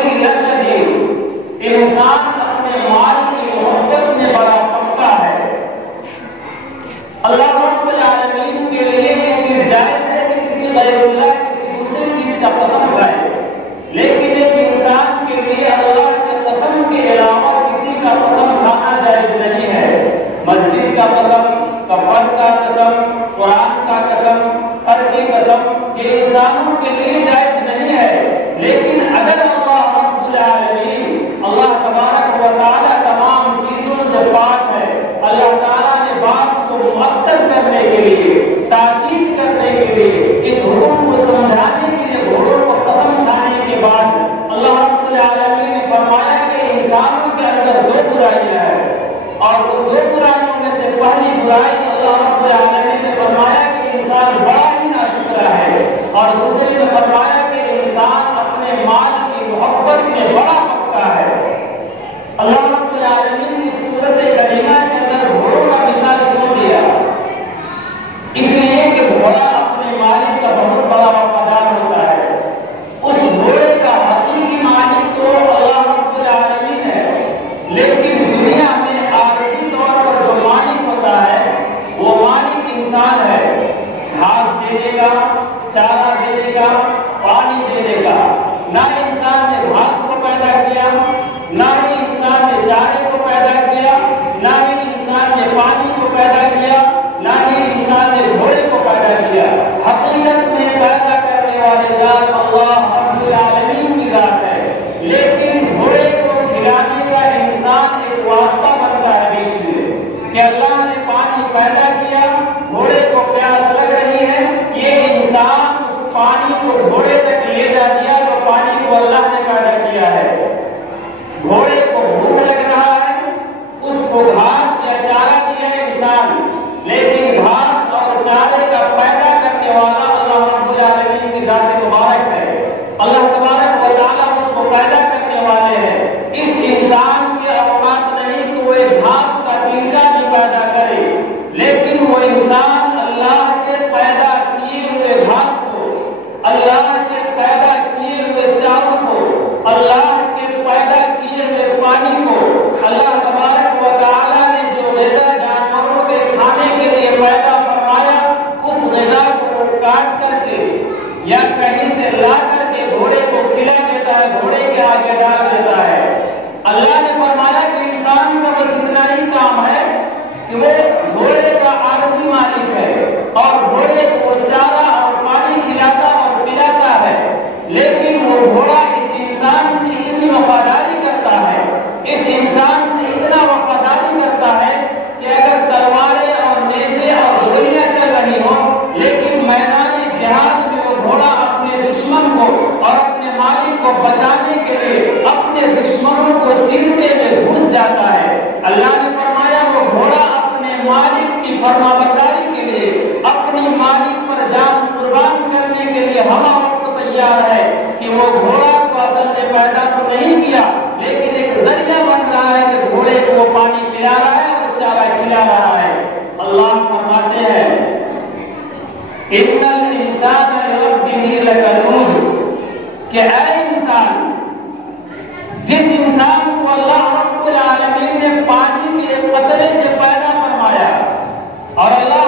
لِمَالِهِ لَشَدِيدٌ، انسان اپنے مال کی محبت میں بڑا پکا ہے۔ اللہ رب العالمین کے لیے یہ چیز جائز ہے کہ کسی غیر اللہ کسی دوسری چیز کا قسم کھائے، لیکن ایک انسان کے لیے اللہ کے قسم کے علاوہ کسی کا قسم کھانا جائز نہیں ہے۔ مسجد کا قسم، کفن کا قسم، قرآن کا قسم، سر کی قسم، یہ انسانوں کے لیے جائز نہیں ہے، لیکن اگر اللہ رب العالمین اللہ تبارک و تعالی تمام چیزوں سے پاک ہے، اللہ تعالیٰ نے بات کو مؤکد کرنے کے لیے، تاکید کرنے کے لیے، اس حکم کو سمجھانے کے لیے گھوڑوں کو قسم کھانے کے بعد اللہ رب العالمین نے فرمایا کہ انسانوں کے اندر دو برائیاں ہیں، اور ان دو برائیوں میں سے پہلی برائی اللہ رب العالمین نے فرمایا کہ انسان بڑا ہی ناشکرا ہے، اور دوسرے نے فرمایا کہ انسان اپنے مال کی محبت میں بڑا پکا ہے۔ اللہ رب العالمین نے سورۃ کریمہ کے اندر گھوڑوں کا مثال کیوں دیا؟ اس لیے کہ گھوڑا اپنے مالک کا بہت بڑا وفادار ہوتا ہے۔ اس گھوڑے کا حقیقی مالک تو اللہ رب العالمین ہے، لیکن دنیا میں عارضی طور پر جو مالک ہوتا ہے وہ مالک انسان ہے۔ گھاس دے دے گا، چارہ دے دے گا، پانی دے دے گا۔ نہ انسان نے گھاس کو پیدا کیا، نہ ہی انسان نے چارے کو پیدا کیا، نہ ہی انسان نے پانی کو پیدا کیا، نہ ہی انسان نے گھوڑے کو پیدا کیا۔ حقیقت میں پیدا کرنے والے ذات اللہ رب العالمین کی ذات ہے، لیکن گھوڑے کو کھلانے کا انسان ایک واسطہ بنتا ہے بیچ میں، کہ اللہ نے پانی پیدا کیا، گھوڑے کو پیاس لگ رہی ہے، یہ انسان اس پانی کو گھوڑے تک لے جا دیا جو پانی کو اللہ نے پیدا کیا ہے۔ گھوڑے کو بھوک لگ رہا ہے، اس کو گھاس یا چارہ دیا ہے انسان، لیکن گھاس اور چارے کا پیدا کرنے والا اللہ رب العالمین کی ذات مبارک ہے۔ اللہ تبارک و تعالیٰ اس کو پیدا کرنے والے ہیں۔ اس انسان کے اوقات نہیں کہ وہ ایک گھاس کا تنکا بھی پیدا کرے، لیکن وہ انسان اللہ کے پیدا کیے ہوئے گھاس کو، اللہ کے پیدا کیے ہوئے چاروں کو، اللہ کے پیدا کیے ہوئے پانی کو، اللہ تبارک و تعالیٰ نے جو غذا جانوروں کے کھانے کے لیے پیدا فرمایا، اس غذا کو کاٹ کر کے یا کہیں سے لا کر کے گھوڑے کو کھلا دیتا ہے، گھوڑے کے آگے ڈال دیتا ہے۔ اللہ نے فرمایا کہ انسان کا بس اتنا ہی کام ہے کہ وہ گھوڑے کا عارضی مالک ہے، اور گھوڑے کو چارہ اور پانی کھلاتا اور پلاتا ہے، لیکن وہ گھوڑا اس انسان سے اتنی وفاداری کرتا ہے، اس انسان سے اتنا وفاداری کرتا ہے کہ اگر تلواریں اور نیزے اور گولیاں چل رہی ہوں، لیکن میدان جہاد میں وہ گھوڑا اپنے دشمن کو اور اپنے مالک کو بچانے کے لیے اپنے دشمنوں کو چیرنے میں گھس جاتا ہے۔ اللہ نے فرمایا وہ گھوڑا اپنے مالک کی فرمانبرداری کے لیے، اپنی مالک پر جان قربان کرنے کے لیے ہر وقت تیار ہے، کہ وہ گھوڑا کو اصل میں پیدا تو نہیں کیا، لیکن ایک ذریعہ بن رہا ہے کہ گھوڑے کو وہ پانی پلا رہا ہے اور چارہ کھلا رہا ہے۔ اللہ فرماتے ہیں ان الانسان لربه لکنود، کہ اے انسان، جس انسان کو اللہ رب العالمین نے پانی کے ایک قطرے سے پیدا فرمایا، اور اللہ